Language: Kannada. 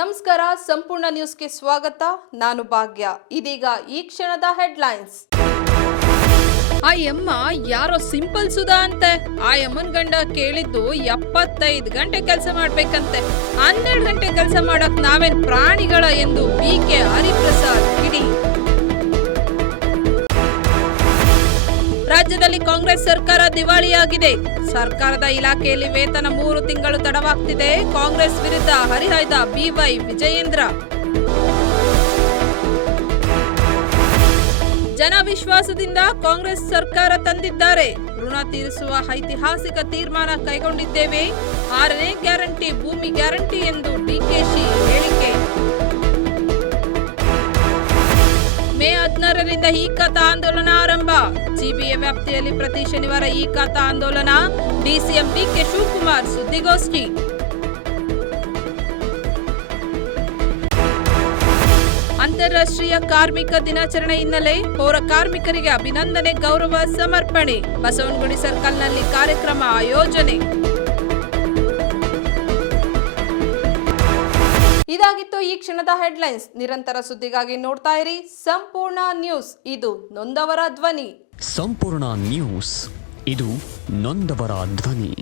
ನಮಸ್ಕಾರ, ಸಂಪೂರ್ಣ ನ್ಯೂಸ್ಗೆ ಸ್ವಾಗತ. ನಾನು ಭಾಗ್ಯ. ಇದೀಗ ಈ ಕ್ಷಣದ ಹೆಡ್ಲೈನ್ಸ್. ಆ ಯಮ್ಮ ಯಾರೋ ಸಿಂಪಲ್ ಸುಧಾ ಅಂತೆ. ಆ ಯಮ್ಮನ್ ಗಂಡ ಕೇಳಿದ್ದು 75 ಗಂಟೆ ಕೆಲಸ ಮಾಡ್ಬೇಕಂತೆ. 12 ಗಂಟೆ ಕೆಲಸ ಮಾಡಕ್ ನಾವೇನ್ ಪ್ರಾಣಿಗಳ ಎಂದು ಬಿಕೆ ಹರಿಪ್ರಸಾದ್ ಕಿಡಿ. ರಾಜ್ಯದಲ್ಲಿ ಕಾಂಗ್ರೆಸ್ ಸರ್ಕಾರ ದಿವಾಳಿಯಾಗಿದೆ. ಸರ್ಕಾರದ ಇಲಾಖೆಯಲ್ಲಿ ವೇತನ 3 ತಿಂಗಳು ತಡವಾಗ್ತಿದೆ. ಕಾಂಗ್ರೆಸ್ ವಿರುದ್ಧ ಹರಿಹಾಯ್ದ ಬಿವೈ ವಿಜಯೇಂದ್ರ. ಜನ ವಿಶ್ವಾಸದಿಂದ ಕಾಂಗ್ರೆಸ್ ಸರ್ಕಾರ ತಂದಿದ್ದಾರೆ. ಋಣ ತೀರಿಸುವ ಐತಿಹಾಸಿಕ ತೀರ್ಮಾನ ಕೈಗೊಂಡಿದ್ದೇವೆ. 6ನೇ ಗ್ಯಾರಂಟಿ ಭೂಮಿ ಗ್ಯಾರಂಟಿ ಎಂದು ಡಿಕೆಶಿ ಹೇಳಿಕೆ. ಮೇ 16ರಿಂದ ಈ ಖಾತಾ ಆಂದೋಲನ ಆರಂಭ. ಜಿಬಿಎ ವ್ಯಾಪ್ತಿಯಲ್ಲಿ ಪ್ರತಿ ಶನಿವಾರ ಈ ಖಾತಾ ಆಂದೋಲನ. ಡಿಸಿಎಂ ಡಿಕೆ ಶಿವಕುಮಾರ್ ಸುದ್ದಿಗೋಷ್ಠಿ. ಅಂತಾರಾಷ್ಟ್ರೀಯ ಕಾರ್ಮಿಕ ದಿನಾಚರಣೆ ಹಿನ್ನೆಲೆ ಪೌರ ಕಾರ್ಮಿಕರಿಗೆ ಅಭಿನಂದನೆ ಗೌರವ ಸಮರ್ಪಣೆ. ಬಸವನಗುಡಿ ಸರ್ಕಲ್ನಲ್ಲಿ ಕಾರ್ಯಕ್ರಮ ಆಯೋಜನೆ. ಇದಾಗಿತ್ತು ಈ ಕ್ಷಣದ ಹೆಡ್ಲೈನ್ಸ್. ನಿರಂತರ ಸುದ್ದಿಗಾಗಿ ನೋಡ್ತಾ ಇರಿ ಸಂಪೂರ್ಣ ನ್ಯೂಸ್. ಇದು ನೊಂದವರ ಧ್ವನಿ. ಸಂಪೂರ್ಣ ನ್ಯೂಸ್, ಇದು ನೊಂದವರ ಧ್ವನಿ.